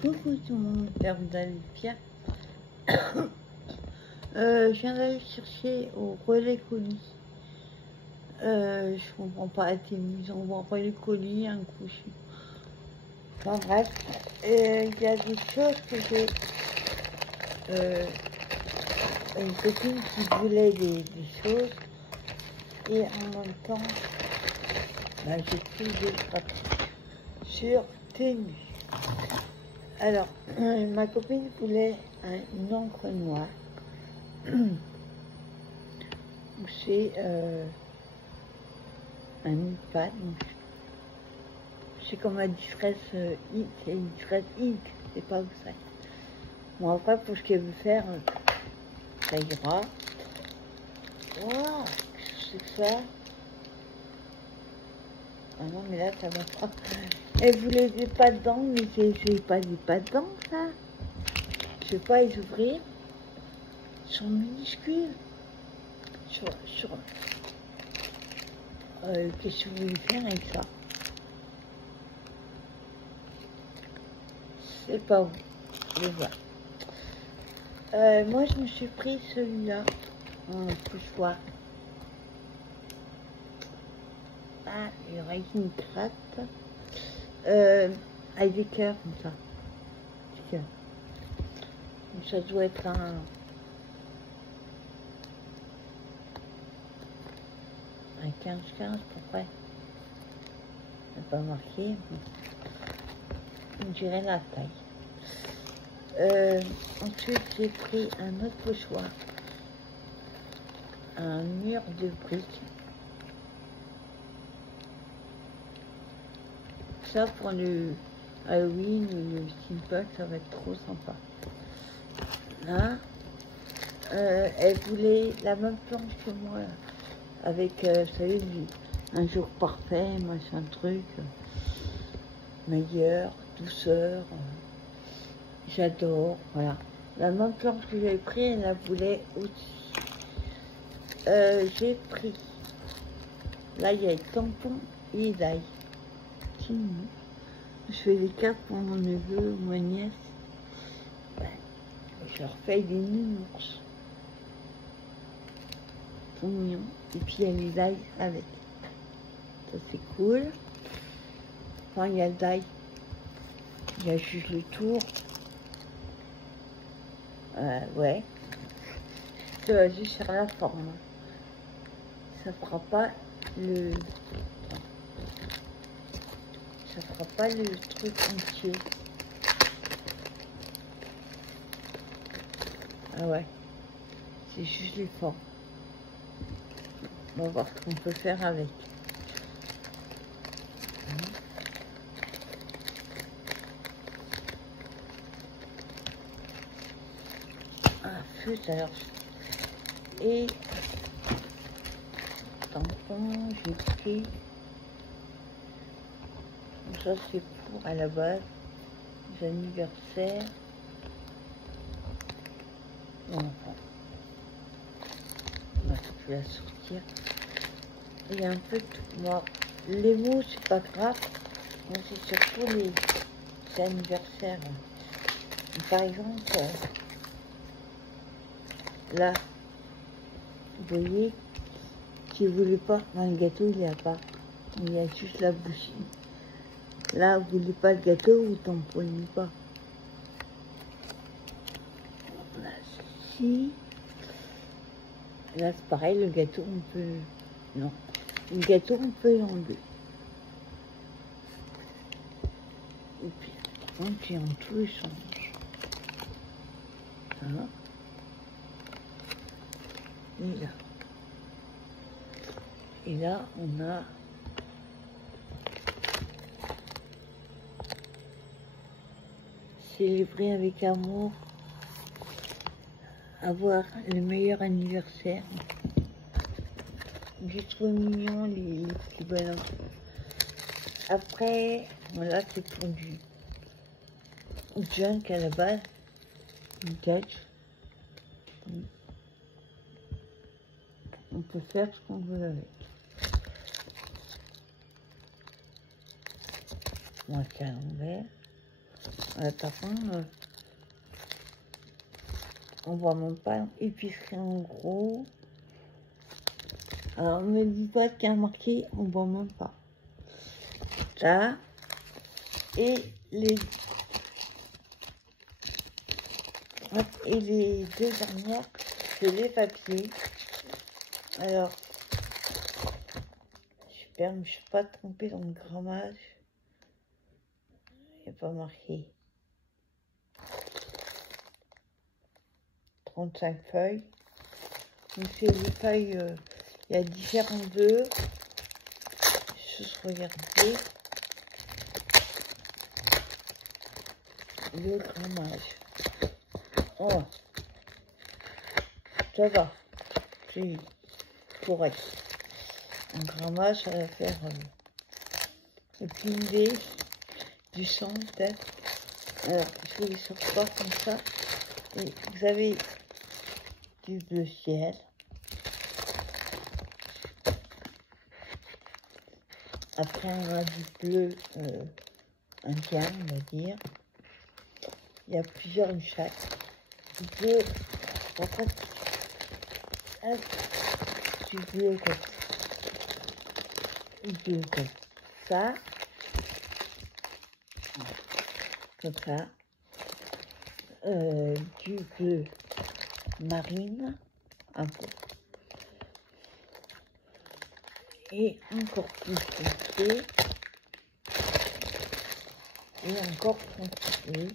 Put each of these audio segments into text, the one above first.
Coucou tout le monde, j'espère que vous allez bien. Je viens d'aller chercher au relais colis. Je comprends pas, ils envoient un relais colis, un coup. Enfin bref, il y a des choses que j'ai. Une copine qui voulait des choses et en même temps, j'ai pris des pratiques sur tenue. Alors, ma copine voulait une encre noire. C'est un iPad. C'est comme la Distress Ink, c'est une Distress Ink, c'est pas où c'est. Bon, après, pour ce qu'elle veut faire, ça ira. Waouh, qu'est-ce que c'est que ça? Ah non, mais là, ça va pas. Elle voulait des pas dedans, mais c'est pas des pas dedans, ça. Je vais pas les ouvrir. Ils sont minuscules. Qu'est-ce que vous voulez faire avec ça? C'est pas où. Je vais voir. Moi, je me suis pris celui-là en poussoir. Ah, il y aurait une cratte. Avec des cœurs comme ça. Des cœurs. Donc, ça doit être un 15-15 à peu près. Ça n'a pas marqué. On dirait la taille. Ensuite, j'ai pris un autre pochoir. Un mur de briques. Ça, pour le Halloween ou le steampunk, ça va être trop sympa. Là, elle voulait la même planche que moi, avec, vous savez, un jour parfait, machin truc, meilleur, douceur, j'adore, voilà. La même planche que j'avais pris, elle la voulait aussi. J'ai pris, là il y a le tampon et l'ail. Je fais les cartes pour mon neveu ou ma nièce. Je leur fais des nounours. Ils sont mignons. Et puis il y a les dailles avec. Ça c'est cool. Enfin il y a le daille. Il y a juste le tour. Ouais. Ça va juste faire la forme. Ça fera pas le. Ça fera pas le truc entier. Ah ouais. C'est juste les formes. On va voir ce qu'on peut faire avec. Ah, flûte alors. Et tampon, j'ai pris. Donc ça c'est pour à la base les anniversaires. Bon, enfin, on va tout la sortir. Il y a un peu de tout. Moi, les mots c'est pas grave. Moi c'est surtout les anniversaires. Par exemple, là, vous voyez, si vous voulez pas, le gâteau il n'y a pas. Il y a juste la bougie. Là, vous voulez pas le gâteau, vous tamponnez pas. Là, ceci. Là, c'est pareil, le gâteau, on peut... Non. Le gâteau, on peut l'enlever. Et puis, par contre, j'ai en tout échange. Hein? Et là. Et là, on a... Célébrer avec amour, avoir le meilleur anniversaire. J'ai trouvé mignon les petits bonhommes. Après, voilà, c'est pour du junk à la base, vintage. On peut faire ce qu'on veut avec. Moi, c'est à l'envers. Par contre, on voit même pas épicerie en gros. Alors, ne me dis pas qu'il y a marqué, on voit même pas. Ça. Et les deux dernières, c'est les papiers. Alors, super, mais je ne suis pas trompée dans le grammage. Il n'y a pas marqué. 35 feuilles. Donc c'est les feuilles, il y a différents œufs. Juste regarder le grammage. Oh, ça va, c'est correct. Un grammage, ça va faire aucune idée du son peut-être. Alors, je vais les sortir comme ça. Et vous avez du bleu ciel. Après, on a du bleu indien, on va dire. Il y a plusieurs de chaque. Du bleu, en fait, du bleu comme ça. Comme ça. Du bleu marine, un peu. Et encore plus foncé. Et encore foncé.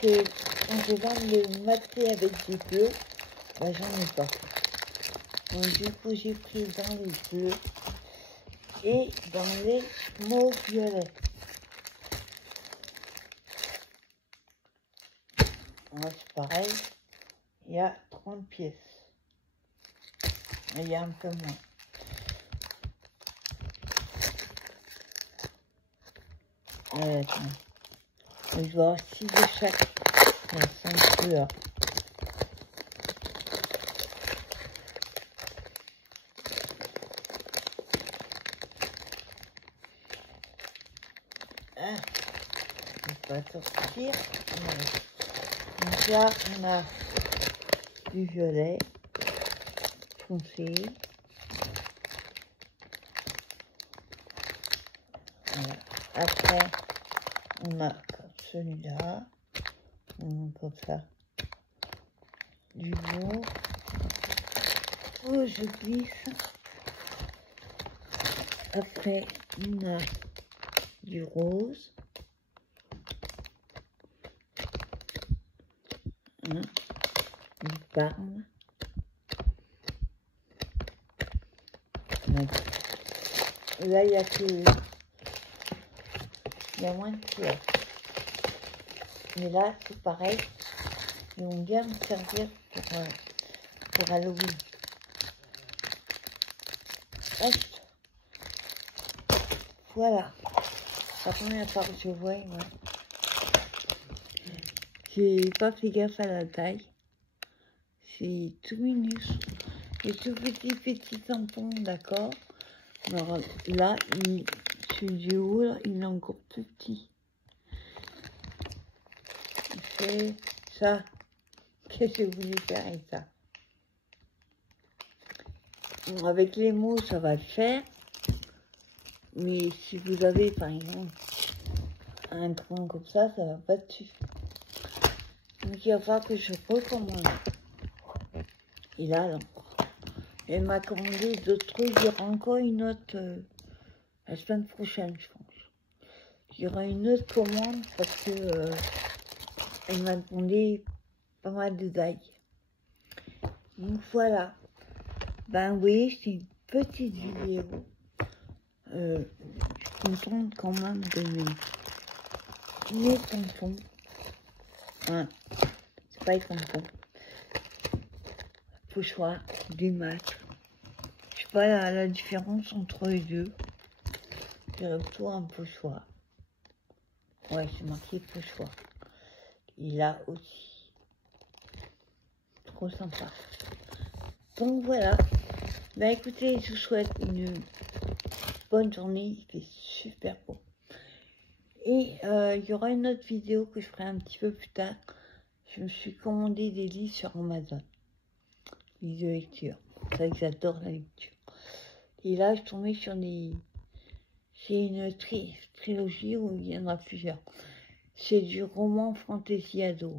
C'est quand je demande de mater avec du bleu, ben j'en ai pas. Donc du coup j'ai pris dans les bleus et dans les mauves violets. C'est pareil, il y a 30 pièces. Il y a un peu moins. Attends. Je vais avoir 6 de chaque. Il y a 5 couleurs. Ah, je vais pas sortir. Donc là, on a du violet foncé. Voilà. Après, on a celui-là, comme ça, du mauve. Oh, je glisse. Après, on a du rose. Du parme. Là, il y a que... Il y a moins de couleurs. Mais là, c'est pareil. Ils vont bien me servir pour Halloween. Hop. Voilà. C'est la première fois que je vois, moi. J'ai pas fait gaffe à la taille. C'est tout minus. Et tout petit tampon, d'accord. Alors là, celui du haut, là, il est encore plus petit. Il fait ça. Qu'est-ce que vous voulez faire avec ça? Bon, avec les mots, ça va le faire. Mais si vous avez, par exemple, un coin comme ça va pas dessus. Donc il va falloir que je recommande. Et là, non. Elle m'a commandé d'autres trucs. Il y aura encore une autre la semaine prochaine, je pense. Il y aura une autre commande parce que elle m'a demandé pas mal de tailles. Donc voilà. Ben oui, c'est une petite vidéo. Je suis contente quand même de mes tampons. Hein, c'est pas les tampons. Pochoir, des matchs. Je sais pas la différence entre les deux. C'est plutôt un pochoir. Ouais, c'est marqué pochoir. Et là aussi. Trop sympa. Donc voilà. Ben écoutez, je vous souhaite une bonne journée. Il fait super beau. Et il y aura une autre vidéo que je ferai un petit peu plus tard. Je me suis commandé des livres sur Amazon. Livres de lecture. C'est vrai que j'adore la lecture. Et là, je suis tombée sur des... C'est une trilogie où il y en a plusieurs. C'est du roman fantasy ado.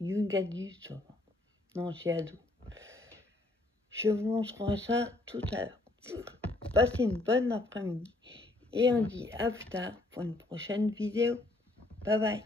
Young adulte. Non, c'est ado. Je vous montrerai ça tout à l'heure. Passez une bonne après-midi. Et on dit à plus tard pour une prochaine vidéo. Bye bye.